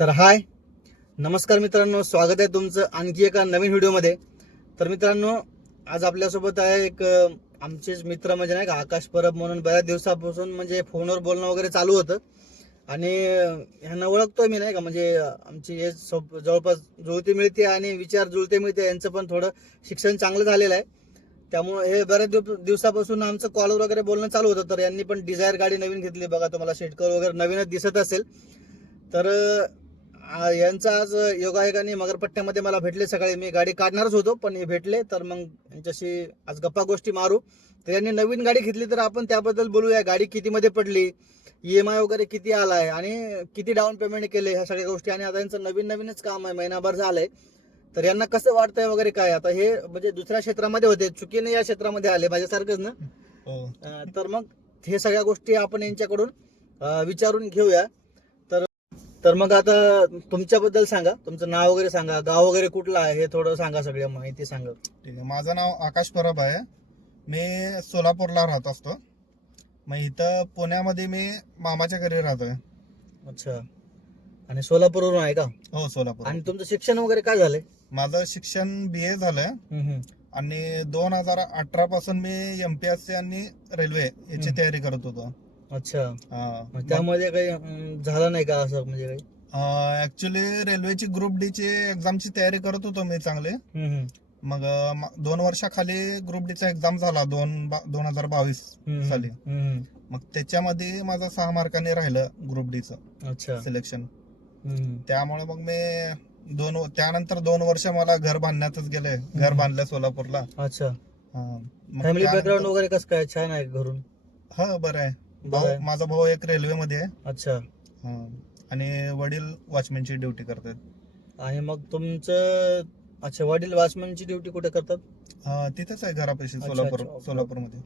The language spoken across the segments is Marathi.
तर हाय. नमस्कार मित्रांनो स्वागत आहे तुमचं आणखी एका नवीन व्हिडिओमध्ये. तर मित्रांनो आज आपल्यासोबत आहे एक आमचेच मित्र म्हणजे नाही का आकाश परब म्हणून बऱ्याच दिवसापासून म्हणजे फोनवर बोलणं वगैरे चालू होतं. आणि ह्यांना ओळखतोय मी नाही का म्हणजे आमची हे सोप- जवळपास जुळती मिळते आणि विचार जुळते मिळते यांचं पण थोडं शिक्षण चांगलं झालेलं आहे. त्यामुळे हे बऱ्याच दिव- दिवसापासून आमचं कॉलवर वगैरे बोलणं चालू होतं तर यांनी पण डिझायर गाडी नवीन घेतली बघा तुम्हाला शेटकर वगैरे नवीनच दिसत असेल. तर यांचं आज योगायोगाने मगरपट्ट्यामध्ये मला भेटले सकाळी मी गाडी काढणारच होतो पण हे भेटले तर मग यांच्याशी आज गप्पा गोष्टी मारू. तर यांनी नवीन गाडी घेतली तर आपण त्याबद्दल बोलूया. गाडी कितीमध्ये पडली ई एम आय वगैरे किती आलाय आणि किती डाऊन पेमेंट केले ह्या सगळ्या गोष्टी. आणि आता यांचं नवीन नवीनच काम आहे महिनाभर झालंय. तर यांना कसं वाटतंय वगैरे काय? आता हे म्हणजे दुसऱ्या क्षेत्रामध्ये होते चुकीने या क्षेत्रामध्ये आले माझ्यासारखंच ना? हो. तर मग हे सगळ्या गोष्टी आपण यांच्याकडून विचारून घेऊया. तर मग आता तुमच्याबद्दल सांगा. तुमचं नाव वगैरे सांगा. गाव वगैरे कुठलं आहे? हे थोडं सांगा सगळ्या माहिती सांगा. ठीक आहे. माझं नाव आकाश परब आहे. मी सोलापूरला राहत असतो. मग इथं पुण्यामध्ये मी मामाच्या घरी राहतोय अच्छा. आणि सोलापूरवरून आहे का? हो सोलापूर. आणि तुमचं शिक्षण वगैरे काय झालंय? माझं शिक्षण बी ए झालंय. आणि दोन हजार अठरा पासून मी एम पी एस सी आणि रेल्वे याची. तयारी करत होतो. अच्छा हा. त्यामध्ये काही झालं नाही का असं म्हणजे काही ऍक्च्युली रेल्वेची ग्रुप डी ची एक्झामची तयारी करत होतो मी चांगली हम्म, हम्म. मग अं, म- दोन वर्षाखाली ग्रुप डी चा एक्झाम झाला दोन बा- दोन हजार बावीस हम्म, चालेल. हम्म, हम्म. मग त्याच्यामध्ये माझं सहा मार्काने राहिलं ग्रुप डी चं अच्छा सिलेक्शन हम्म. त्यामुळे मग मी दोन त्यानंतर दोन वर्ष मला घर बांधण्यातच गेले घर. बांधलं सोलापूरला अच्छा हा. मग फॅमिली त्यानंतर- बॅकग्राऊंड वगैरे कसं काय छान आहे का घरून हा बरं आहे भाऊ. माझा भाऊ एक रेल्वेमध्ये आहे. अच्छा. हा. आणि वडील वॉचमॅनची ड्युटी करतात. आणि मग तुमचं अच्छा वडील वॉचमॅनची ड्युटी कुठे करतात? हा, तिथेच आहे घरापाशी अच्छा, सोलापूर अच्छा, ओके. सोलापूरमध्ये.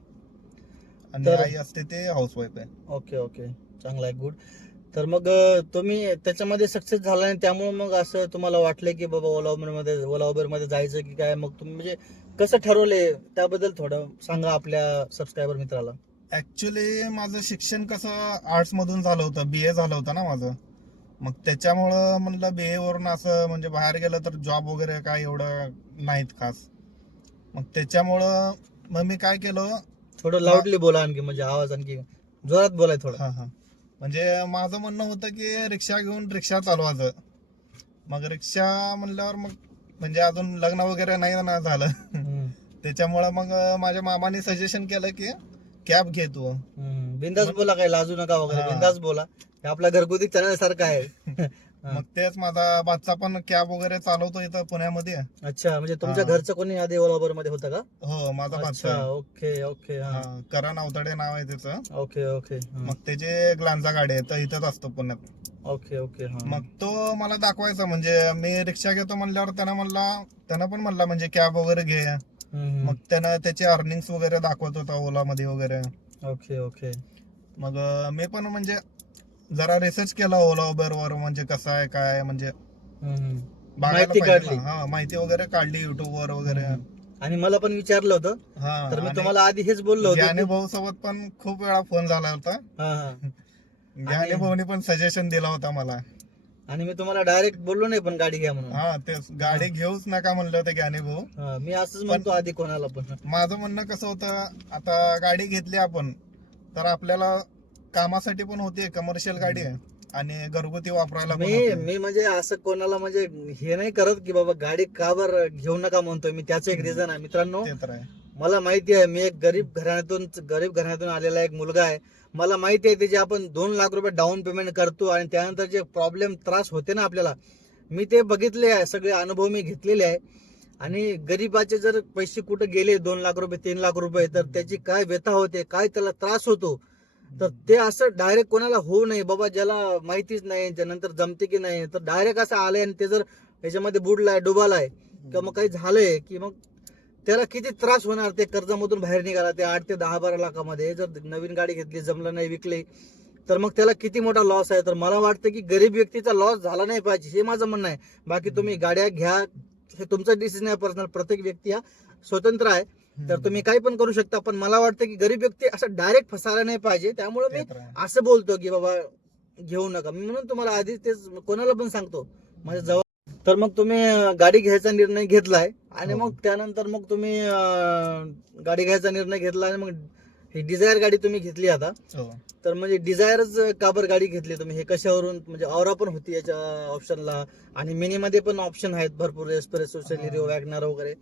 आणि तर- आई असते ते हाऊस वाईफ आहे. Okay okay. चांगला आहे गुड तर मग अं, तुम्ही त्याच्यामध्ये सक्सेस झाला आणि त्यामुळे मग असं तुम्हाला वाटलं की बाबा ओला उबरमध्ये ओला उबरमध्ये जायचं की काय? मग तुम्ही म्हणजे कसं ठरवले त्याबद्दल थोडं सांगा आपल्या सबस्क्रायबर मित्राला. ऍक्च्युली माझं शिक्षण कसं आर्ट्स मधून झालं होतं बी ए झालं होतं ना माझं. मग त्याच्यामुळं म्हणलं बी ए वरून असं म्हणजे बाहेर गेलं तर जॉब वगैरे काय एवढं नाहीत खास. मग त्याच्यामुळं मग मी काय केलं थोडं लाऊडली बोला आणखी म्हणजे आवाज आणखी जोरात बोलाय थोडं. हा हा. म्हणजे माझं म्हणणं होतं की रिक्षा घेऊन रिक्षा चालवायचं मग रिक्षा म्हणल्यावर मग म्हणजे अजून लग्न वगैरे नाही ना झालं. त्याच्यामुळं मग माझ्या मामाने सजेशन केलं की कॅब घे तू हम्म. बिंदास बोला काही लाजू नका वगैरे हा. बिंदास बोला हे आपला घरगुती चॅनल सारखा आहे हा. मग तेच माझा बादचा पण कॅब वगैरे चालवतो इथं पुण्यामध्ये अच्छा म्हणजे तुमच्या हा. घरचं कोणी आधी ओला उबरमध्ये होतं का हो माझा अच्छा बादशा ओके ओके हा करण अवतडे नाव आहे त्याचं ओके ओके हा. मग त्याचे ग्लांजा गाडी आहे तर इथंच असतो पुण्यात ओके ओके हा मग तो मला दाखवायचा म्हणजे मी रिक्षा घेतो म्हणल्यावर त्यानं म्हणला त्यानं पण म्हणला म्हणजे कॅब वगैरे घे मग त्यानं त्याचे अर्निंग्स वगैरे दाखवत होता ओला मध्ये वगैरे. Okay okay. मग मी पण म्हणजे जरा रिसर्च केला ओला उबर वर म्हणजे कसं आहे काय म्हणजे माहिती काढली. हा वगैरे काढली युट्यूब वर वगैरे. आणि मला पण विचारलं होतं. हा तर मी तुम्हाला आधी हेच बोललो होतो ज्ञानी भाऊ सोबत पण खूप वेळा फोन झाला होता. ज्ञानी भाऊनी पण सजेशन दिला होता मला. आणि मी तुम्हाला डायरेक्ट बोललो नाही पण गाडी घ्या म्हणून. हा तेच गाडी घेऊच नका म्हणलं होतं ज्ञानी भाऊ. हा, मी असंच म्हणतो आधी कोणाला पण. माझं म्हणणं कसं होतं आता गाडी घेतली आपण तर आपल्याला कामासाठी पण होते कमर्शियल गाडी आहे आणि घरगुती वापरायला पण मी होते. मी म्हणजे असं कोणाला म्हणजे हे नाही करत की बाबा गाडी का बरं घेऊ नका म्हणतोय मी त्याचं एक रिझन आहे. मित्रांनो ते तर आहे. मला माहिती आहे मी एक गरीब घराण्यातून गरीब घराण्यातून आलेला एक मुलगा आहे. मला माहिती आहे त्याचे आपण दोन लाख रुपये डाऊन पेमेंट करतो आणि त्यानंतर जे प्रॉब्लेम त्रास होते ना आपल्याला मी ते बघितले आहे सगळे अनुभव मी घेतलेले आहे. आणि गरीबाचे जर पैसे कुठे गेले दोन लाख रुपये तीन लाख रुपये तर त्याची काय व्यथा होते काय त्याला त्रास होतो तर ते असं डायरेक्ट कोणाला होऊ नये बाबा ज्याला माहितीच नाही त्यानंतर जमते की नाही तर डायरेक्ट असं आलंय आणि ते जर याच्यामध्ये बुडलाय डुबालाय किंवा मग काही झालंय की मग त्याला किती त्रास होणार? ते कर्जामधून बाहेर निघाला ते आठ ते दहा बारा लाखामध्ये जर नवीन गाडी घेतली जमलं नाही विकली तर मग त्याला किती मोठा लॉस आहे? तर मला वाटतं की गरीब व्यक्तीचा लॉस झाला नाही पाहिजे हे माझं म्हणणं आहे. बाकी तुम्ही गाड्या घ्या हे तुमचा डिसिजन आहे पर्सनल प्रत्येक व्यक्ती हा स्वतंत्र आहे. तर तुम्ही काही पण करू शकता पण मला वाटतं की गरीब व्यक्ती असं डायरेक्ट फसायला नाही पाहिजे. त्यामुळे मी. असं बोलतो की बाबा घेऊ नका. मी म्हणून तुम्हाला आधी तेच कोणाला पण सांगतो. माझ्या जवळ तर मग तुम्ही गाडी घ्यायचा निर्णय घेतलाय आणि हो. मग त्यानंतर मग तुम्ही गाडी घ्यायचा निर्णय घेतला आणि मग ही डिझायर गाडी तुम्ही घेतली आता. हो. तर म्हणजे डिझायरच का बरं गाडी घेतली तुम्ही? हे कशावरून? म्हणजे ऑरा पण होती याच्या ऑप्शनला आणि मिनी मध्ये पण ऑप्शन आहेत भरपूर एस्प्रेसो सेलिरिओ वॅगनार वगैरे.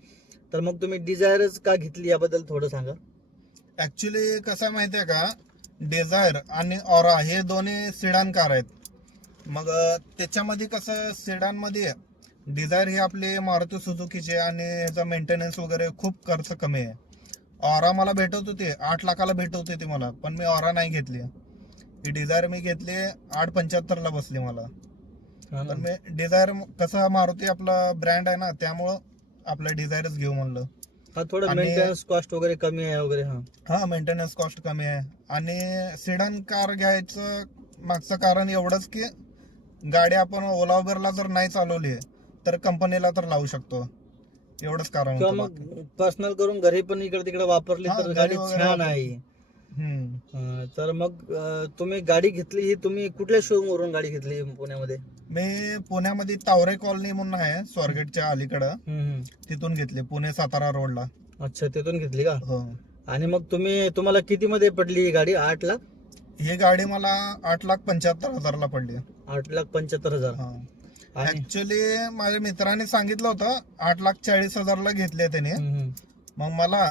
तर मग तुम्ही डिझायरच का घेतली याबद्दल थोडं सांगा. ऍक्च्युली कसं आहे माहितीये का? डिझायर आणि ऑरा हे दोन्ही सिडान कार आहेत. मग त्याच्यामध्ये कसं सिडानमध्ये डिझायर ही आपली मारुती सुझुकीचे आणि ह्याचा मेंटेनन्स वगैरे खूप खर्च कमी आहे. ऑरा मला भेटत होती आठ लाखाला भेटत होती मला पण मी ऑरा नाही घेतली. ही डिझायर मी घेतली आठ पंच्याहत्तरला बसली मला? पण मी डिझायर कसं मारुती आपला ब्रँड आहे ना त्यामुळं आपलं डिझायरच घेऊ म्हणलं. हा थोडं मेंटेनन्स कॉस्ट वगैरे कमी आहे वगैरे हा. हा मेंटेनन्स कॉस्ट कमी आहे. आणि सिडन कार घ्यायचं मागचं कारण एवढंच की गाडी आपण ओला उबेरला जर नाही चालवली तर कंपनीला तर लावू शकतो. एवढंच कारण किंवा होतं मग बाकी. पर्सनल करून घरी पण इकडे तिकडे वापरली हा, तर घरी गाडी वगैरे छान वापर- आहे. हम्म. तर मग अं, तुम्ही गाडी घेतली ही तुम्ही कुठल्या शोरूम वरून गाडी घेतली पुण्यामध्ये? मी पुण्यामध्ये तावरे कॉलनी म्हणून आहे स्वारगेटच्या अलीकडं. हम्म, हम्म. तिथून घेतली पुणे सातारा रोडला. अच्छा तिथून घेतली का? हो. आणि मग तुम्ही तुम्हाला किती मध्ये पडली ही गाडी? आठ लाख? ही गाडी मला आठ लाख पंच्याहत्तर हजारला पडली. आठ लाख पंच्याहत्तर हजार. हा. ऍक्च्युली माझ्या मित्राने सांगितलं होतं आठ लाख चाळीस हजारला घेतले त्याने. मग मला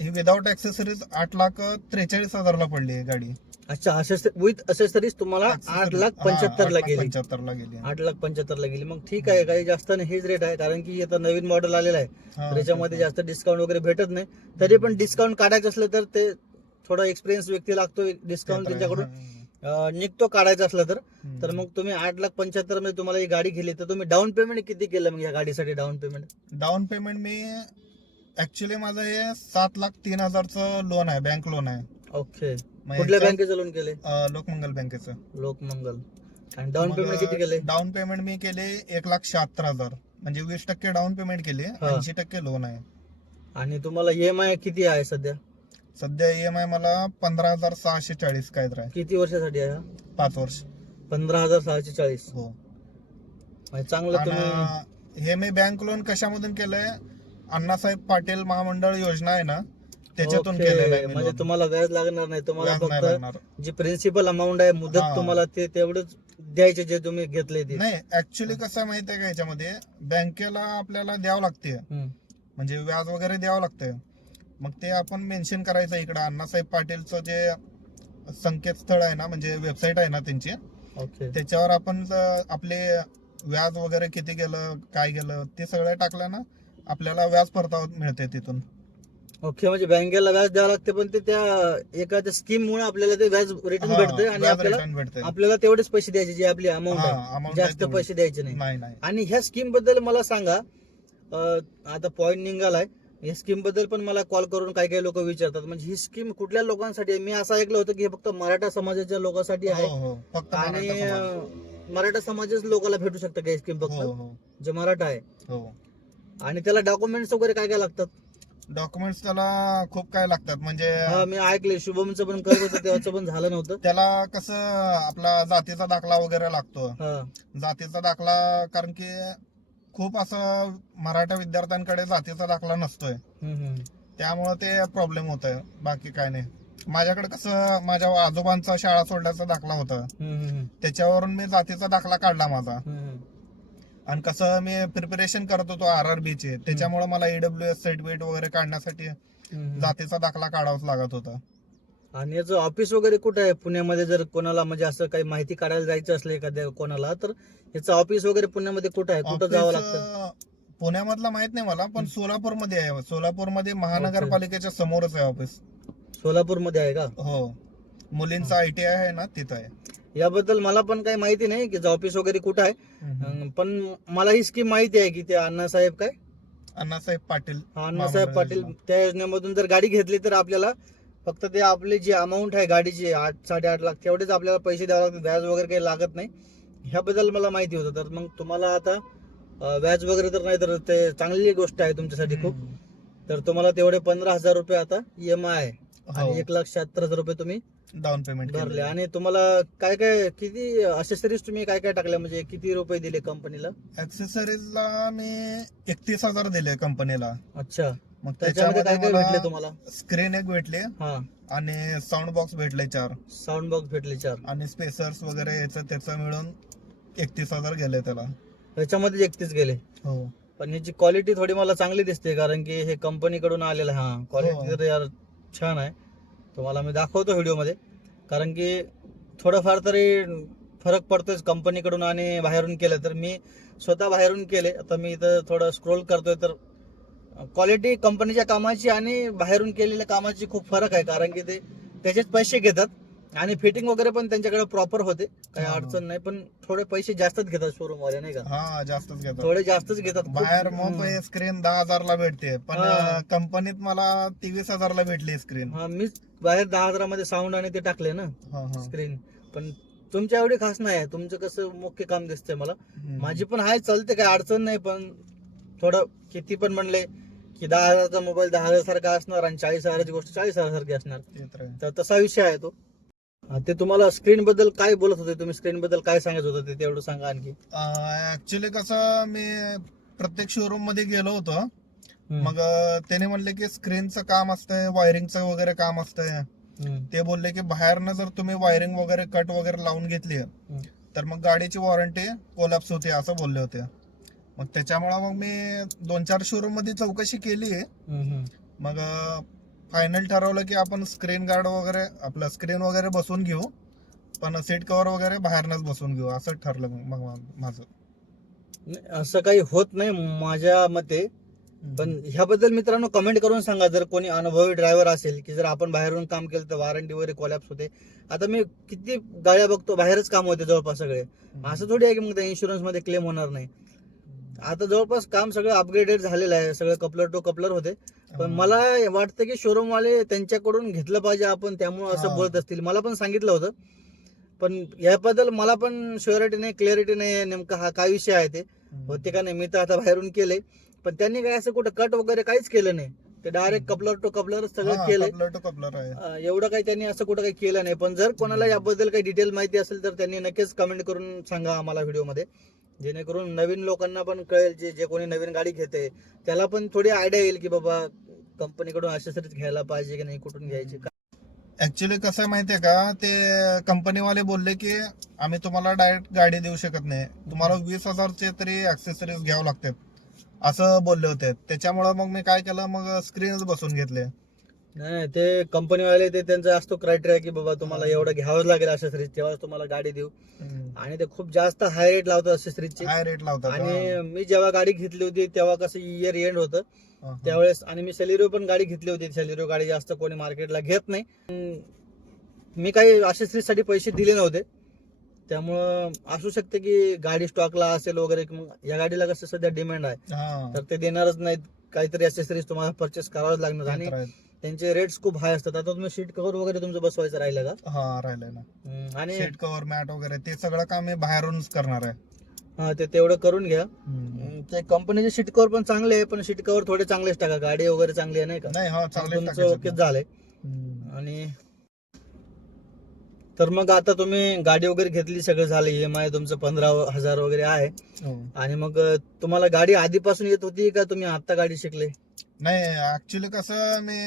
ही विदाऊट ऍक्सेसरीज आठ लाख त्रेचाळीस हजारला पडली ही गाडी. अच्छा विथ असेसरीज तुम्हाला आठ लाख पंच्याहत्तर ला गेली. पंच्याहत्तर ला गेली. आठ लाख पंच्याहत्तर ला गेली. मग ठीक आहे काही जास्त नाही हेच रेट आहे. कारण की आता नवीन मॉडेल आलेलं आहे. त्याच्यामध्ये जास्त डिस्काउंट वगैरे भेटत नाही. तरी पण डिस्काउंट काढायचं असलं तर ते थोडा एक्सपिरियन्स व्यक्ती लागतो डिस्काउंट. त्यांच्याकडून निघतो काढायचा असला तर. तर मग तुम्ही आठ लाख पंच्याहत्तरमध्ये तुम्हाला ही गाडी घेतली. तर तुम्ही डाऊन पेमेंट किती केलं मग या गाडीसाठी डाऊन पेमेंट डाऊन पेमेंट मी ऍक्च्युली माझं हे सात लाख तीन हजारचं लोन आहे बँक लोन आहे. ओके कुठल्या बँकेचं लोन केले? लोकमंगल बँकेचं लोकमंगल. आणि डाऊन पेमेंट किती केले? डाऊन पेमेंट मी केले एक लाख शहात्तर हजार. म्हणजे वीस टक्के डाऊन पेमेंट केले. ऐंशी टक्के लोन आहे. आणि तुम्हाला ईएमआय किती आहे सध्या? सध्या ईएमआय मला पंधरा हजार सहाशे चाळीस काय तर आहे. किती वर्षासाठी आहे हा? पाच वर्ष. पंधरा हजार सहाशे चाळीस. हो. म्हणजे चांगलं तुम्ही आणि हे मी बँक लोन कशामधून केलंय? अण्णासाहेब पाटील महामंडळ योजना आहे ना त्याच्यातून केलेलं आहे मी म्हणजे loan. तुम्हाला व्याज लागणार नाही. तुम्हाला व्याज नाही फक्त लागणार. जी प्रिन्सिपल अमाऊंट आहे मुदत हा. तुम्हाला ते तेवढंच द्यायचे जे तुम्ही घेतले ते. नाही ऍक्च्युली कसं आहे माहितीये का याच्यामध्ये? बँकेला आपल्याला द्यावं लागते. हम्म. म्हणजे व्याज वगैरे द्यावं लागतंय. मग ते आपण मेन्शन करायचं इकडं. अण्णासाहेब पाटीलचं जे संकेतस्थळ आहे ना म्हणजे वेबसाईट आहे ना त्यांची ओके. त्याच्यावर आपण आपले व्याज वगैरे किती गेलं काय गेलं ते सगळं टाकलं ना आपल्याला व्याज परतावा मिळते तिथून. ओके म्हणजे बँकेला व्याज द्यावं लागते पण ते त्या एखाद्या स्कीम मुळे आपल्याला ते व्याज रिटर्न भेटते आणि आपल्याला आपल्याला तेवढेच पैसे द्यायचे जे आपली अमाऊंट जास्त. पैसे द्यायचे नाही. आणि ह्या स्कीमबद्दल मला सांगा आता पॉइंट निघालाय. या स्कीमबद्दल पण मला कॉल करून काही काही लोक विचारतात. म्हणजे ही स्कीम कुठल्या लोकांसाठी आहे? मी असं ऐकलं होतं की हे फक्त मराठा समाजाच्या लोकांसाठी हो आहे. हो फक्त आणि मराठा समाजच लोकांना भेटू शकतं का ही स्कीम फक्त? हो जे मराठा आहे. हो. आणि त्याला डॉक्युमेंट्स वगैरे काय काय लागतात? डॉक्युमेंट्स त्याला खूप काय लागतात. म्हणजे मी ऐकले शुभमचं पण करत होतं तेव्हाचं पण झालं नव्हतं. त्याला कसं आपला जातीचा दाखला वगैरे लागतो. जातीचा दाखला कारण की खूप असं मराठा विद्यार्थ्यांकडे जातीचा दाखला नसतोय. त्यामुळे ते प्रॉब्लेम होत आहे बाकी काय नाही. माझ्याकडे कसं माझ्या आजोबांचा शाळा सोडण्याचा दाखला होता. त्याच्यावरून मी जातीचा दाखला काढला माझा. आणि कसं मी प्रिपरेशन करत होतो आर आर चे. त्याच्यामुळे मला ईडब्ल्यू एस सर्टिफिकेट वगैरे काढण्यासाठी. जातीचा दाखला काढावाच लागत होता. आणि याचं ऑफिस वगैरे कुठे आहे? पुण्यामध्ये जर कोणाला म्हणजे असं काही माहिती काढायला जायचं असलं एखाद्या कोणाला तर याचं ऑफिस वगैरे पुण्यामध्ये कुठं आहे? कुठं जावं ऑफिस, लागतं? अं, पुण्यामधला माहीत नाही मला पण सोलापूरमध्ये आहे. सोलापूरमध्ये महानगरपालिकेच्या समोरच आहे ऑफिस. सोलापूरमध्ये आहे का? हो. मुलींचा आयटीआय आहे ना तिथं आहे. याबद्दल मला पण काही माहिती नाही की ऑफिस वगैरे कुठं आहे. अं, पण मला ही स्कीम माहिती आहे की ते अण्णासाहेब काय? अण्णासाहेब पाटील अण्णासाहेब महामंडळ पाटील योजना. त्या योजनेमधून जर गाडी घेतली तर आपल्याला फक्त ते आपली जी अमाऊंट आहे गाडीची आठ साडेआठ लाख तेवढेच आपल्याला पैसे द्यावे लागतात. व्याज वगैरे काही लागत नाही. ह्याबद्दल मला माहिती होतं. तर मग तुम्हाला आता व्याज वगैरे तर नाही तर ते चांगली गोष्ट आहे तुमच्यासाठी खूप. तर तुम्हाला तेवढे पंधरा हजार रुपये आता ईएमआय आहे. हो. आणि एक लाख शहात्तर हजार रुपये तुम्ही डाऊन पेमेंट भरले. आणि तुम्हाला काय काय किती असेसरीज तुम्ही काय काय टाकल्या? म्हणजे किती रुपये दिले कंपनीला ऍक्सेसरीजला मी एकतीस हजार दिले कंपनीला अच्छा. मग त्याच्यामध्ये काय काय भेटले तुम्हाला? स्क्रीन एक भेटली. हा. आणि साऊंड बॉक्स भेटले चार. साऊंड बॉक्स भेटले चार. आणि स्पेसर्स वगैरे याचं त्याचं मिळून एकतीस हजार गेले त्याला. त्याच्यामध्ये एकतीस गेले. हो. पण ह्याची क्वालिटी थोडी मला चांगली दिसते कारण की हे कंपनीकडून आलेलं आहे. हा क्वालिटी हो. तर यार छान आहे. तुम्हाला मी दाखवतो व्हिडिओमध्ये. कारण की थोडंफार तरी फरक पडतोच कंपनीकडून आणि बाहेरून केलं तर. मी स्वतः बाहेरून केले. आता मी इथं थोडं स्क्रोल करतोय तर क्वालिटी कंपनीच्या कामाची आणि बाहेरून केलेल्या कामाची खूप फरक आहे कारण की ते त्याचेच पैसे घेतात आणि फिटिंग वगैरे पण त्यांच्याकडे प्रॉपर होते. काही. अडचण नाही पण थोडे पैसे जास्तच घेतात शोरूम वाले नाही का? हा जास्तच घेतात. थोडे जास्तच घेतात. बाहेर मग. स्क्रीन दहा हजारला भेटते पण हा. कंपनीत मला तेवीस हजारला भेटली स्क्रीन हा मीच बाहेर दहा हजारामध्ये साऊंड आणि ते टाकले ना स्क्रीन पण तुमच्या एवढी खास नाही आहे. तुमचं कसं मुख्य काम दिसतंय मला. माझी पण आहे चालते काय अडचण नाही पण थोडं किती पण म्हणले की दहा हजारचा मोबाईल दहा हजार सारखा असणार आणि चाळीस हजाराची गोष्ट चाळीस हजार सारखी असणार तर तसा विषय आहे तो. ते तुम्हाला स्क्रीन बद्दल काय बोलत होते? तुम्ही स्क्रीन बद्दल काय सांगत होते ते तेवढं सांगा आणखी. ऍक्च्युली कसं मी प्रत्येक शोरूममध्ये गेलो होतो. मग त्याने म्हणले की स्क्रीनचं काम असतंय वायरिंगचं वगैरे काम असतंय. ते बोलले की बाहेरनं जर तुम्ही वायरिंग वगैरे कट वगैरे लावून घेतली तर मग गाडीची वॉरंटी कोलॅप्स होते असं बोलले होते. मग त्याच्यामुळं मग मी दोन चार शोरूममध्ये चौकशी केली. हम्म. मग फायनल ठरवलं की आपण स्क्रीन गार्ड वगैरे आपलं स्क्रीन वगैरे बसवून घेऊ. पण सीट कव्हर वगैरे बाहेरनच बसवून घेऊ असं ठरलं मग मग माझं. नाही, असं काही होत नाही माझ्या मते. पण ह्याबद्दल मित्रांनो कमेंट करून सांगा जर कोणी अनुभवी ड्रायव्हर असेल की जर आपण बाहेरून काम केलं तर वॉरंटी वगैरे कोलॅप्स होते. आता मी किती गाड्या बघतो बाहेरच काम होते जवळपास सगळे. असं थोडी आहे की मग त्या इन्शुरन्समध्ये क्लेम होणार नाही. आता जवळपास काम सगळं अपग्रेडेड झालेलं आहे. सगळं कपलर टू कपलर होते. पण मला वाटतं की शोरूम वाले त्यांच्याकडून घेतलं पाहिजे आपण त्यामुळे असं. बोलत असतील. मला पण सांगितलं होतं. पण याबद्दल मला पण शुअरिटी नाही क्लिअरिटी नाही नेमका हा काय विषय आहे ते? होते का नाही? मी तर आता बाहेरून केले पण त्यांनी काय असं कुठं कट वगैरे काहीच केलं नाही. ते डायरेक्ट कपलर टू कपलर सगळं कपलर टू कपलर आहे. एवढं काही त्यांनी असं कुठं काही केलं नाही. पण जर कोणाला याबद्दल काही डिटेल माहिती असेल तर त्यांनी नक्कीच कमेंट करून सांगा आम्हाला व्हिडिओमध्ये जेणेकरून नवीन लोकांना पण कळेल जे जे कोणी नवीन गाडी घेते त्याला पण थोडी आयडिया येईल की बाबा कंपनीकडून असेसरीज घ्यायला पाहिजे की नाही कुठून घ्यायची ऍक्च्युली कसं आहे माहितीये का ते कंपनीवाले बोलले की आम्ही तुम्हाला डायरेक्ट गाडी देऊ शकत नाही. तुम्हाला वीस हजारचे तरी ऍक्सेसरीज घ्यावं लागतात. असं बोलले होते. त्याच्यामुळे मग मी काय केलं मग स्क्रीनच बसून घेतले. नाही ते कंपनीवाले ते त्यांचा असतो क्रायटेरिया की बाबा तुम्हाला एवढं घ्यावंच लागेल असेसरीज तेव्हाच तुम्हाला गाडी देऊ. आणि ते खूप जास्त हाय रेट लावतात असेसरीजचे हाय रेट लावतात आणि मी जेव्हा गाडी घेतली होती तेव्हा कसं इयर एंड होतं. त्यावेळेस आणि मी सेलिरो पण गाडी घेतली होती. सेलिरो गाडी जास्त कोणी मार्केटला घेत नाही. मी काही साठी पैसे दिले नव्हते. त्यामुळं असू शकते की गाडी स्टॉकला असेल वगैरे मग या गाडीला कसं सध्या डिमांड आहे. तर ते देणारच नाहीत. काहीतरी असेसरीज तुम्हाला परचेस करावंच लागणार. आणि. त्यांचे रेट्स खूप हाय असतात. आता तुम्ही सीट कव्हर वगैरे तुमचं बसवायचं राहिलं का? हा राहिलंय ना. हम्म, आणि सीट कव्हर मॅट वगैरे ते सगळं काम मी बाहेरूनच करणार आहे. हा ते तेवढं करून घ्या. हम्म. हम्म, ते कंपनीचे सीट कव्हर पण चांगले आहे पण सीट कव्हर थोडे चांगलेच टाका. गाडी वगैरे चांगली आहे नाही का? नाही हा चांगले तुमचं ओके झालंय. आणि तर मग आता तुम्ही गाडी वगैरे घेतली सगळं झालं ई एम आय तुमचं पंधरा हजार वगैरे आहे. हो. आणि मग तुम्हाला गाडी आधीपासून येत होती का तुम्ही आता गाडी शिकले? नाही ऍक्च्युली कसं मी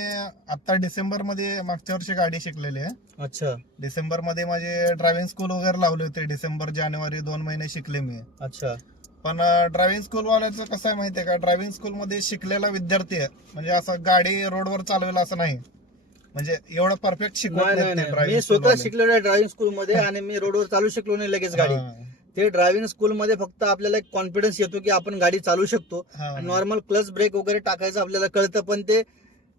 आता डिसेंबरमध्ये मागच्या वर्षी गाडी शिकलेली आहे. अच्छा. डिसेंबरमध्ये माझे ड्रायव्हिंग स्कूल वगैरे लावले होते. डिसेंबर जानेवारी दोन महिने शिकले मी. अच्छा. पण ड्रायव्हिंग स्कूल वाल्याचं कसं आहे माहितीये का? ड्रायव्हिंग स्कूल मध्ये शिकलेला विद्यार्थी आहे. म्हणजे असं गाडी रोडवर चालवेल असं नाही. म्हणजे एवढं परफेक्ट शिकवत नाही नाही नाहीत ते नाही. driving मी स्वतः वाले. शिकलेलो ड्रायव्हिंग स्कूल मध्ये आणि मी रोडवर चालू शकलो नाही लगेच गाडी. ते ड्रायव्हिंग स्कूल मध्ये फक्त आपल्याला एक कॉन्फिडन्स येतो की आपण गाडी चालू शकतो. हा. नॉर्मल क्लच ब्रेक वगैरे टाकायचं आपल्याला कळतं पण ते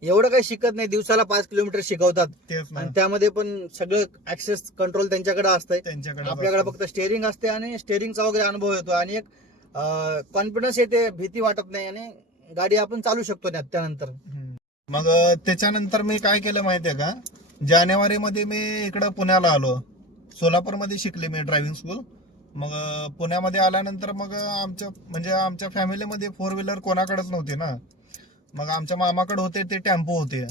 एवढं काही शिकत नाही. दिवसाला पाच किलोमीटर शिकवतात. तेच ना. आणि त्यामध्ये पण सगळं ऍक्सेस कंट्रोल त्यांच्याकडे असतंय. त्यांच्याकडे आपल्याकडे फक्त स्टेअरिंग असते आणि स्टेअरिंगचा वगैरे अनुभव येतो. आणि एक कॉन्फिडन्स येते भीती वाटत नाही आणि गाडी आपण चालू शकतो त्या- त्यानंतर. हम्म. मग त्याच्यानंतर मी काय केलं माहितीये का? जानेवारी मध्ये मी इकडं पुण्याला आलो. सोलापूरमध्ये शिकले मी ड्रायव्हिंग स्कूल मग पुण्यामध्ये आल्यानंतर मग आमच्या म्हणजे आमच्या फॅमिलीमध्ये फोर व्हीलर कोणाकडेच नव्हती ना. मग आमच्या मामाकडे होते ते टेम्पो होते.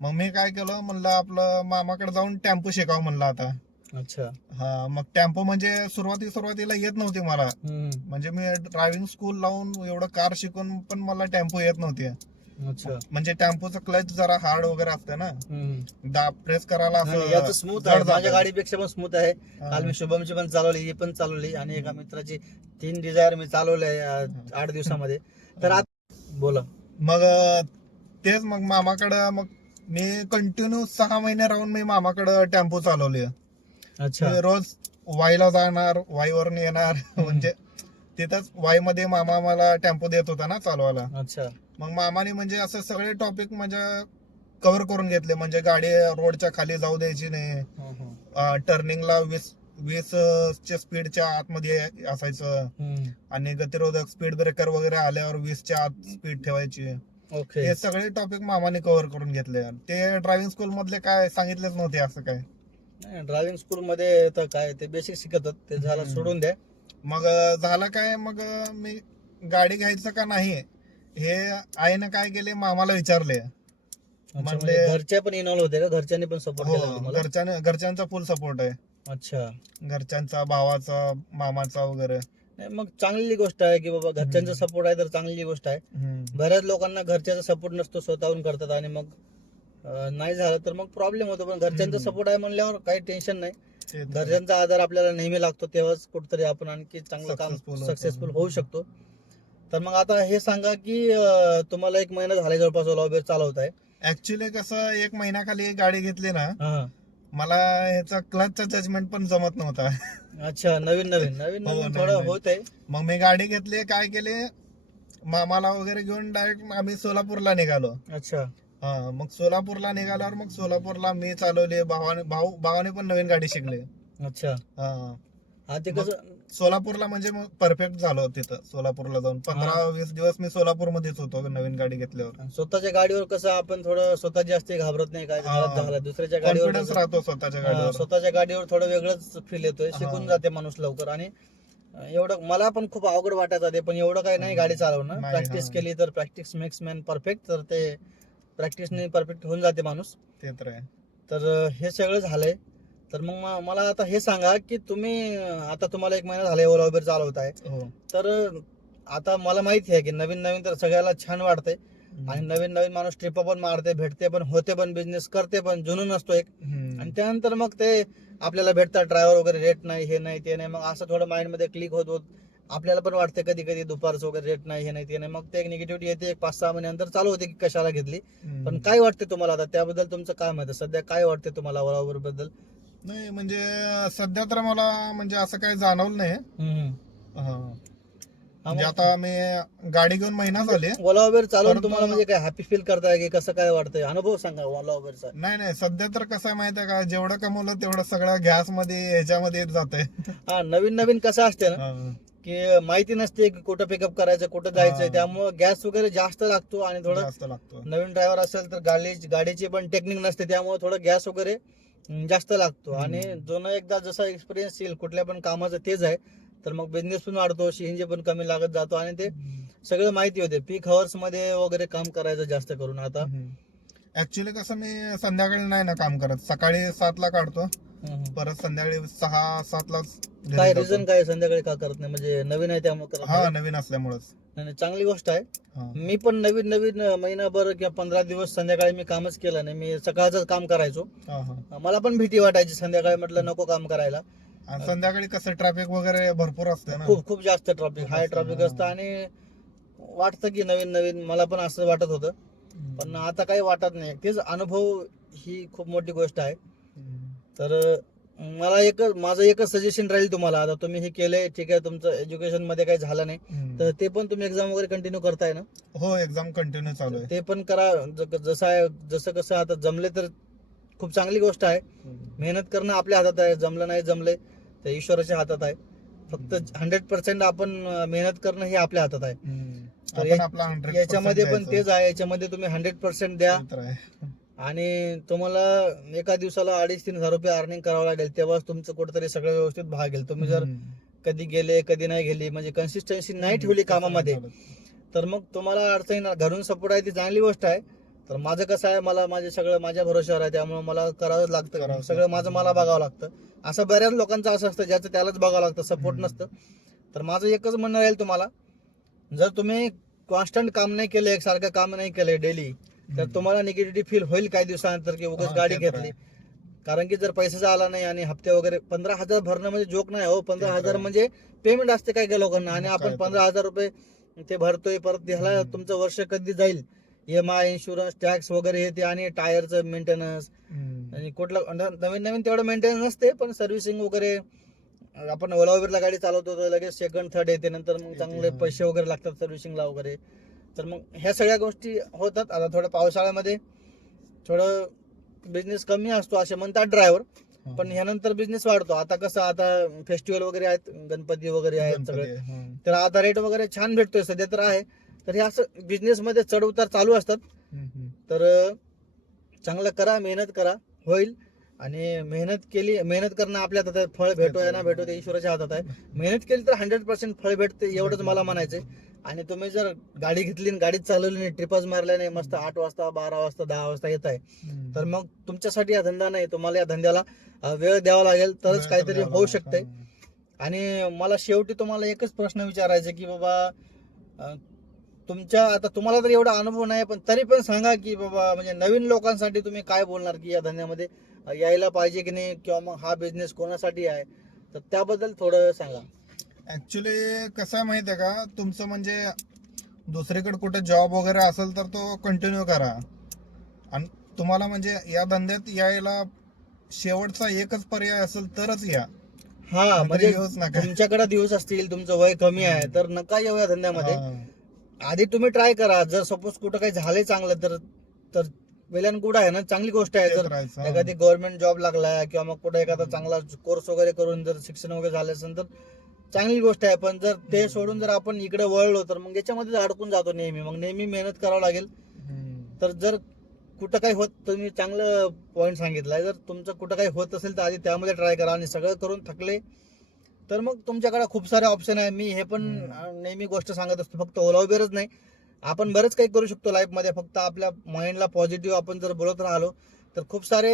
मग मी काय केलं म्हणलं आपलं मामाकडे जाऊन टेम्पो शिकावं म्हणलं आता. अच्छा. हा मग टेम्पो म्हणजे सुरुवाती सुरुवातीला येत नव्हती मला. म्हणजे मी ड्रायव्हिंग स्कूल लावून एवढं कार शिकून पण मला टेम्पो येत नव्हती. अच्छा. म्हणजे टेम्पोचं क्लच जरा हार्ड वगैरे असतं ना. हम्म. दा प्रेस करायला याचं असं स्मूथ जड आहे. जातं. माझ्या गाडीपेक्षा पण स्मूथ आहे. हा. काल मी शुभमची पण चालवली ही पण चालवली. आणि एका मित्राची तीन डिझायर मी चालवले आठ दिवसामध्ये. तर आता बोला. मग अं, तेच मग मामाकडं मग मी कंटिन्यू सहा महिने राहून मी मामाकडं टेम्पो चालवले. अच्छा. मी रोज वाईला जाणार वाईवरून येणार. म्हणजे तिथंच वाई मध्ये मामा मला टेम्पो देत होता ना चालवायला. अच्छा. मग मामाने म्हणजे असं सगळे टॉपिक म्हणजे कव्हर करून घेतले. म्हणजे गाडी रोडच्या खाली जाऊ द्यायची नाही. टर्निंगला वीस वीस च्या स्पीडच्या आतमध्ये असायचं. आणि गतिरोधक स्पीड ब्रेकर वगैरे आल्यावर वीसच्या आत स्पीड ठेवायची. ओके हे सगळे टॉपिक मामाने कव्हर करून घेतले. ते ड्रायव्हिंग स्कूल मधले काय सांगितलेच नव्हते असं काय? ड्रायव्हिंग स्कूल मध्ये तर काय ते बेसिक शिकवतात ते झालं. सोडून द्या. मग झालं काय? मग मी गाडी घ्यायचं का नाही? हे आईनं काय केले मामाला विचारले म्हणले- म्हणजे घरच्या पण इन्व्हॉल्व होते का? घरच्यांनी पण सपोर्ट केला हो तुम्हाला? घरच्याने घरच्यांचा फुल सपोर्ट आहे. अच्छा. घरच्यांचा भावाचा मामाचा वगैरे. नाही, मग चांगली गोष्ट आहे की बाबा घरच्यांचा हम्म. सपोर्ट आहे तर चांगली गोष्ट आहे. हम्म. बऱ्याच लोकांना घरच्याचा सपोर्ट नसतो स्वतःहून करतात आणि मग अं, नाही झालं तर मग प्रॉब्लेम होतो. पण घरच्यांचा हम्म. सपोर्ट आहे म्हणल्यावर काही टेन्शन नाही. ते तर- घरच्यांचा आधार आपल्याला नेहमी लागतो तेव्हाच कुठतरी आपण आणखी चांगलं काम Successful होतो. सक्सेसफुल होऊ शकतो. तर मग आता हे सांगा की अं, तुम्हाला एक महिना झाला जवळपास ओला उबेर चालवत आहे ऍक्च्युली कसं एक महिन्याखाली गाडी घेतली ना मला ह्याचा क्लचचा जजमेंट पण जमत नव्हता. अच्छा नवीन नवीन नवीन हो, नवीन नवीन थोडं नवीन. होत आहे मग मी गाडी घेतली काय केले मामाला वगैरे घेऊन डायरेक्ट आम्ही सोलापूरला निघालो. अच्छा. हा मग सोलापूरला निघाल्यावर मग सोलापूरला मी चालवली भावाने भाऊ भावाने पण नवीन गाडी शिकले. अच्छा. हा. हा ते कसं सोलापूरला म्हणजे मग परफेक्ट झालो तिथं सोलापूरला जाऊन. पंधरा वीस दिवस मी सोलापूर मध्येच होतो नवीन गाडी घेतल्यावर. स्वतःच्या गाडीवर कसं आपण थोडं स्वतः जास्त घाबरत नाही काय हा. झालं दुसऱ्याच्या गाडीवर कॉन्फिडन्स कसं- राहतो स्वतःच्या हा, गाडीवर. स्वतःच्या गाडीवर थोडं वेगळंच फील येतोय शिकून. जाते माणूस लवकर. आणि अं, एवढं मला पण खूप अवघड वाटायचं ते पण एवढं काही नाही गाडी चालवणं. नाही, प्रॅक्टिस हा. केली तर प्रॅक्टिस मेक्स मॅन परफेक्ट तर ते प्रॅक्टिसने परफेक्ट होऊन जाते माणूस. ते तर आहे. तर अं, हे सगळं झालंय. तर मग म- मला आता हे सांगा की तुम्ही आता तुम्हाला एक महिना झालाय ओला उबेर चालवत आहे हो. तर आता मला माहिती आहे की नवीन नवीन तर सगळ्याला छान वाटतंय. आणि नवीन नवीन माणूस ट्रिप पण मारते भेटते पण होते पण बिझनेस करते पण जुनून असतो एक. हम्म. आणि त्यानंतर मग ते आपल्याला भेटतात ड्रायव्हर वगैरे रेट नाही हे नाही ते नाही. मग असं थोडं माइंडमध्ये क्लिक होत होत आपल्याला पण वाटते कधी कधी दुपारचं वगैरे रेट नाही हे नाही ते नाही. मग ते एक निगेटिव्हिटी येते एक पाच सहा महिन्यानंतर चालू होते की कशाला घेतली. हम्म. पण काय वाटते तुम्हाला आता? त्याबद्दल तुमचं काय मत आहे? सध्या काय वाटते तुम्हाला ओला बद्दल? नाही म्हणजे सध्या तर मला म्हणजे असं काही जाणवलं नाही. हा. म्हणजे आता मी गाडी घेऊन महिना झाले. ओला उबेर चालवून परंतु- तुम्हाला म्हणजे काय हॅपी फील करताय की कसं काय वाटतंय? अनुभव सांगा ओला उबेरचा. नाही नाही सध्या तर कसं आहे माहिती आहे का? जेवढं कमवलं तेवढं सगळं गॅसमध्ये ह्याच्यामध्ये जातंय. हा नवीन नवीन कसं असते ना. की माहिती नसते की कुठं पिकअप करायचं कुठं जायचंय हा. त्यामुळे गॅस वगैरे जास्त लागतो आणि थोडं जास्त लागतो. नवीन ड्रायव्हर असेल तर गाडी गाडीची पण टेक्निक नसते त्यामुळे थोडं गॅस वगैरे जास्त लागतो. आणि जुनं एकदा जसा एक्सपिरियन्स येईल कुठल्या पण कामाचं तेच आहे. तर मग बिझनेस पण वाढतो सीएनजी पण कमी लागत जातो आणि ते सगळं माहिती होते. पीक हवर्समध्ये वगैरे काम करायचं जास्त करून आता. ऍक्च्युली कसं मी संध्याकाळी नाही ना काम करत. सकाळी सातला काढतो. परत संध्याकाळी सहा सातला काय रिझन काय संध्याकाळी का करत नाही? म्हणजे नवीन आहे त्यामुळे करत हा नाही? नवीन असल्यामुळेच. नाही, नाही, चांगली गोष्ट आहे. हा. मी पण नवीन नवीन महिनाभर किंवा पंधरा दिवस संध्याकाळी मी कामच केलं नाही. मी सकाळचं काम करायचो. हा, हा. मला पण भीती वाटायची संध्याकाळी म्हटलं नको काम करायला. आणि संध्याकाळी कसं ट्रॅफिक वगैरे भरपूर असते ना? खूप खूप जास्त ट्रॉफिक हाय ट्रॉफिक हा. असतं. आणि वाटतं की नवीन नवीन मला पण असं वाटत होतं. पण आता काही वाटत नाही. तेच अनुभव ही खूप मोठी गोष्ट आहे. हम्म. तर मला एक माझं एकच सजेशन राहील तुम्हाला. आता तुम्ही हे केलंय ठीक आहे तुमचं एज्युकेशनमध्ये काही झालं नाही. तर ते पण तुम्ही एक्झाम वगैरे कंटिन्यू करताय ना? हो एक्झाम कंटिन्यू चालू आहे. ते पण करा. जसं आहे जसं कसं आता जमले तर खूप चांगली गोष्ट आहे. मेहनत करणं आपल्या हातात आहे. जमलं नाही जमले तर ईश्वराच्या हातात आहे. फक्त हंड्रेड पर्सेंट आपण मेहनत करणं हे आपल्या हातात आहे. हम्म. तर आपण या- आपला 100% याच्यामध्ये पण. तेच आहे. याच्यामध्ये तुम्ही हंड्रेड पर्सेंट द्या. आणि तुम्हाला एका दिवसाला अडीच तीन हजार रुपये अर्निंग करावं लागेल तेव्हाच तुमचं कुठेतरी सगळं व्यवस्थित भागेल तुम्ही जर. कधी गेले कधी नाही गेली म्हणजे कन्सिस्टन्सी नाही ठेवली कामामध्ये. तर मग तुम्हाला अडचण येणार घरून सपोर्ट आहे ती चांगली गोष्ट आहे तर माझं कसं आहे मला माझे सगळं माझ्या भरोश्यावर आहे त्यामुळे मला करावंच लागतं करावंच सगळं. माझं मला बघावं लागतं असं बऱ्याच लोकांचं असं असतं ज्याचं त्यालाच बघावं लागतं सपोर्ट. नसतं तर माझं एकच म्हणणं राहील तुम्हाला जर तुम्ही कॉन्स्टंट काम नाही केलं एकसारखं काम नाही केलं डेली तर तुम्हाला निगेटिव्ह फील होईल काही दिवसानंतर की उगाच गाडी घेतली. कारण की जर पैसाचा आला नाही आणि हप्ते वगैरे पंधरा हजार भरणं म्हणजे जोक नाही हो पंधरा हजार. म्हणजे पेमेंट असते काही काही लोकांना आणि आपण काय. पंधरा हजार रुपये ते भरतोय परत ह्याला. तुमचं वर्ष कधी जाईल एम आय इन्शुरन्स टॅक्स वगैरे हे ते आणि टायरचं मेंटेनन्स. आणि कुठलं नवीन नवीन तेवढं मेंटेनन्स नसते पण सर्व्हिसिंग वगैरे आपण ओला गाडी चालवतो लगेच सेकंड थर्ड येते नंतर मग चांगले. पैसे वगैरे लागतात सर्व्हिसिंगला वगैरे तर मग ह्या सगळ्या गोष्टी होतात. आता थोडं पावसाळ्यामध्ये थोडं बिझनेस कमी असतो असे म्हणतात ड्रायव्हर. पण ह्यानंतर बिझनेस वाढतो. आता कसं आता फेस्टिवल वगैरे आहेत गणपती वगैरे आहेत सगळे. तर आता रेट वगैरे छान भेटतोय सध्या तर आहे. तर हे असं बिझनेस मध्ये चढ उतार चालू असतात. तर चांगलं करा मेहनत करा होईल. आणि मेहनत केली मेहनत करणं आपल्या हातात फळ भेटो या ना भेटो ते ईश्वराच्या हातात आहे. मेहनत केली तर हंड्रेड पर्सेंट फळ भेटते एवढंच मला म्हणायचंय. आणि तुम्ही जर गाडी घेतली आणि गाडीत चालवली नाही ट्रिपच मारल्या नाही मस्त आठ वाजता बारा वाजता दहा वाजता येत आहे. तर मग तुमच्यासाठी हा धंदा नाही तुम्हाला या धंद्याला वेळ द्यावा लागेल तरच काहीतरी होऊ हा. आणि मला शेवटी तुम्हाला एकच प्रश्न विचारायचा की बाबा तुमच्या आता तुम्हाला तर एवढा अनुभव नाही पण तरी पण सांगा की बाबा म्हणजे नवीन लोकांसाठी तुम्ही काय बोलणार की या धंद्यामध्ये यायला पाहिजे की नाही किंवा मग हा बिझनेस कोणासाठी आहे? तर त्याबद्दल थोडं सांगा. ऍक्च्युली कसं आहे माहिती आहे का? तुमचं म्हणजे दुसरीकडे कुठे जॉब वगैरे असेल तर तो कंटिन्यू करा. आणि तुम्हाला म्हणजे या धंद्यात यायला शेवटचा एकच पर्याय असेल तरच या हा म्हणजे तुमच्याकडे दिवस असतील तुमचं वय कमी आहे तर नका येऊ या धंद्यामध्ये. आधी तुम्ही ट्राय करा. जर सपोज कुठं काही झालंय चांगलं तर तर वेल अँड गुड आहे ना चांगली गोष्ट आहे. जर. एखादी गव्हर्नमेंट जॉब लागलाय किंवा मग कुठे एखादा चांगला कोर्स वगैरे करून जर शिक्षण वगैरे झालं असेल तर चांगली गोष्ट आहे पण जर ते सोडून जर आपण इकडे वळलो तर मग याच्यामध्ये अडकून जातो नेहमी. मग नेहमी मेहनत करावं लागेल. तर जर कुठं काही होत तुम्ही चांगलं पॉईंट सांगितलाय. जर तुमचं कुठं काही होत असेल तर आधी त्यामध्ये ट्राय करा आणि सगळं करून थकले तर मग तुमच्याकडे खूप सारे ऑप्शन आहे. मी हे पण नेहमी गोष्ट सांगत असतो. फक्त ओला उबेरच नाही. आपण बरंच काही करू शकतो लाईफमध्ये फक्त आपल्या माइंडला पॉझिटिव्ह आपण जर बोलत राहिलो तर खूप सारे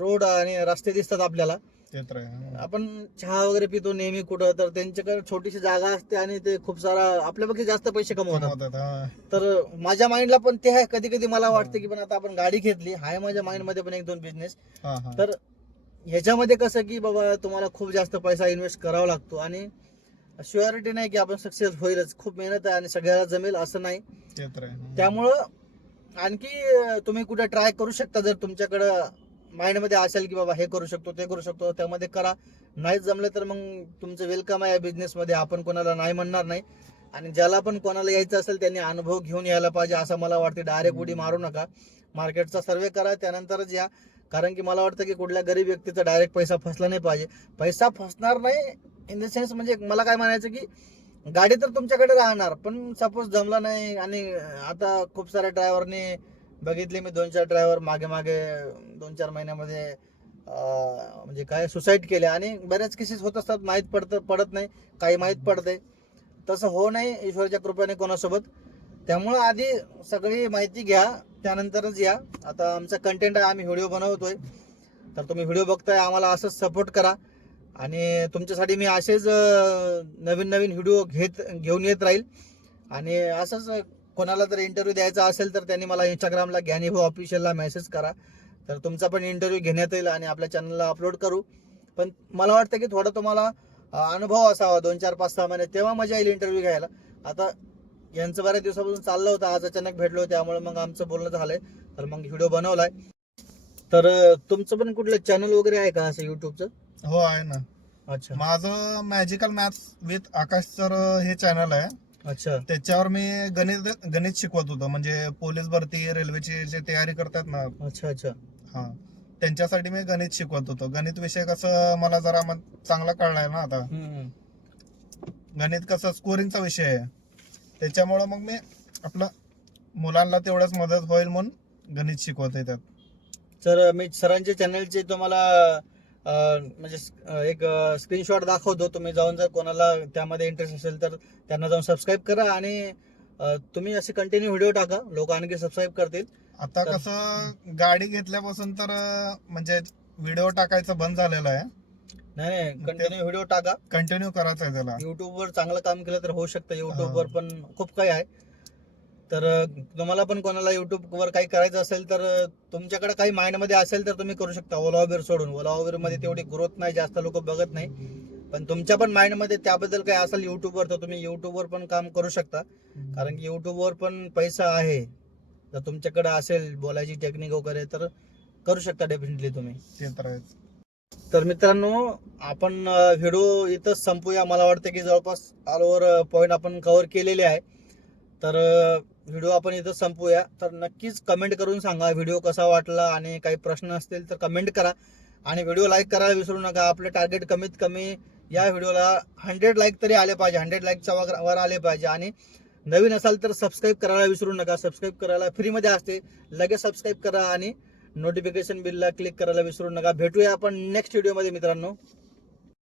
रोड आणि रस्ते दिसतात आपल्याला. ते तर आहे. आपण चहा वगैरे पितो नेहमी कुठं तर त्यांच्याकडे छोटीशी जागा असते आणि ते खूप सारा आपल्यापेक्षा जास्त पैसे कमवतात हा. तर माझ्या माइंडला पण ते आहे कधी कधी मला वाटतं की पण आता आपण गाडी घेतली आहे माझ्या माइंडमध्ये पण एक दोन बिझनेस हा, हा. तर ह्याच्यामध्ये कसं की बाबा तुम्हाला खूप जास्त पैसा इन्व्हेस्ट करावा लागतो आणि शुअरिटी नाही की आपण सक्सेस होईलच खूप मेहनत आहे आणि सगळ्याला जमेल असं नाही ते तर आहे. त्यामुळं आणखी अं, तुम्ही कुठे ट्राय करू शकता जर तुमच्याकडं माइंडमध्ये असेल की बाबा हे करू शकतो ते करू शकतो त्यामध्ये करा. नाही जमलं तर मग तुमचं वेलकम आहे या बिझनेसमध्ये आपण कोणाला नाही म्हणणार नाही. आणि ज्याला पण कोणाला यायचं असेल त्यांनी अनुभव घेऊन यायला पाहिजे असं मला वाटतं. डायरेक्ट उडी मारू नका. मार्केटचा सर्वे करा त्यानंतरच या. कारण की मला वाटतं की कुठल्या गरीब व्यक्तीचा डायरेक्ट पैसा फसला नाही पाहिजे. पैसा फसणार नाही इन द सेन्स म्हणजे मला काय म्हणायचं की गाडी तर तुमच्याकडे राहणार पण सपोज जमला नाही आणि आता खूप साऱ्या ड्रायव्हरने बघितले मी दोन चार ड्रायव्हर मागे मागे दोन चार महिन्यामध्ये म्हणजे काय सुसाईड केले. आणि बऱ्याच केसेस होत असतात माहीत पडतं पडत नाही काही माहीत पडते तसं हो नाही ईश्वराच्या कृपेने कोणासोबत. त्यामुळं आधी सगळी माहिती घ्या त्यानंतरच या. आता आमचा कंटेंट आहे आम्ही व्हिडिओ बनवतोय. तर तुम्ही व्हिडिओ बघताय आम्हाला असंच सपोर्ट करा. आणि तुमच्यासाठी मी असेच नवीन नवीन व्हिडिओ घेत घेऊन येत राहील. आणि असंच कोणाला जर इंटरव्ह्यू द्यायचा असेल तर त्यांनी मला इंस्टाग्रामला ज्ञानीभाऊ ऑफिशियलला मेसेज करा. तर तुमचा पण इंटरव्ह्यू घेण्यात येईल आणि आपल्या चॅनलला अपलोड करू. पण मला वाटतं की थोडा तुम्हाला अनुभव असावा दोन चार पाच सहा महिने तेव्हा मजा येईल इंटरव्ह्यू घ्यायला. आता यांचं बऱ्याच दिवसापासून चाललं होतं आज अचानक भेटलो त्यामुळे मग आमचं बोलणं झालंय. तर मग व्हिडिओ बनवलाय. तर तुमचं पण कुठलं चॅनल वगैरे आहे का असं युट्यूबचं हो आहे ना. अच्छा. माझं magical maths with Akash sir हे चॅनल आहे. अच्छा. त्याच्यावर मी गणित गणित शिकवत होतो. म्हणजे पोलीस भरती रेल्वेची जे तयारी करतात ना. अच्छा अच्छा. हा. त्यांच्यासाठी मी गणित शिकवत होतो. गणित विषय कसं मला जरा मग चांगला कळलाय ना आता. गणित कसं स्कोरिंगचा विषय आहे. त्याच्यामुळं मग मी आपलं मुलांना तेवढंच मदत होईल म्हणून गणित शिकवतोय त्यात. तर मी सरांच्या चॅनलचे तुम्हाला म्हणजे एक स्क्रीनशॉट दाखवतो. तुम्ही जाऊन जर कोणाला त्यामध्ये इंटरेस्ट असेल तर त्यांना जाऊन सबस्क्राईब करा आणि तुम्ही असे कंटिन्यू व्हिडिओ टाका. लोक आणखी सबस्क्राईब करतील. आता कसं गाडी घेतल्यापासून तर म्हणजे व्हिडिओ टाकायचं बंद झालेलं आहे. नाही नाही. कंटिन्यू व्हिडिओ टाका. कंटिन्यू करायचं आहे त्याला युट्यूबवर चांगलं काम केलं तर होऊ शकतं. युट्यूबवर हा. पण खूप काही आहे. तर तुम्हाला पण कोणाला युट्यूबवर काही करायचं असेल तर तुमच्याकडे काही माइंडमध्ये असेल तर तुम्ही करू शकता. ओला उबेर सोडून. ओला उबेरमध्ये तेवढी ग्रोथ नाही जास्त लोक बघत नाही. पण तुमच्या पण माइंडमध्ये त्याबद्दल काही असेल युट्यूबवर तर तुम्ही युट्यूबवर पण काम करू शकता. कारण की युट्यूबवर पण पैसा आहे. जर तुमच्याकडे असेल बोलायची टेक्निक वगैरे तर करू शकता डेफिनेटली तुम्ही. ते तर आहेच. तर मित्रांनो आपण व्हिडिओ इथंच संपूया. मला वाटतं की जवळपास ऑल ओव्हर पॉईंट आपण कव्हर केलेले आहे. तर व्हिडिओ आपण इथं संपूया. तर नक्कीच कमेंट करून सांगा व्हिडिओ कसा वाटला आणि काही प्रश्न असतील तर कमेंट करा. आणि व्हिडिओ लाईक करायला विसरू नका. आपलं टार्गेट कमीत कमी या व्हिडिओला हंड्रेड लाईक तरी आले पाहिजे. हंड्रेड लाईकच्या वर वर आले पाहिजे. आणि नवीन असाल तर सबस्क्राईब करायला विसरू नका. सबस्क्राईब करायला फ्रीमध्ये असते. लगेच सबस्क्राईब करा आणि नोटिफिकेशन बिलला क्लिक करायला विसरू नका. भेटूया आपण नेक्स्ट व्हिडिओमध्ये मित्रांनो.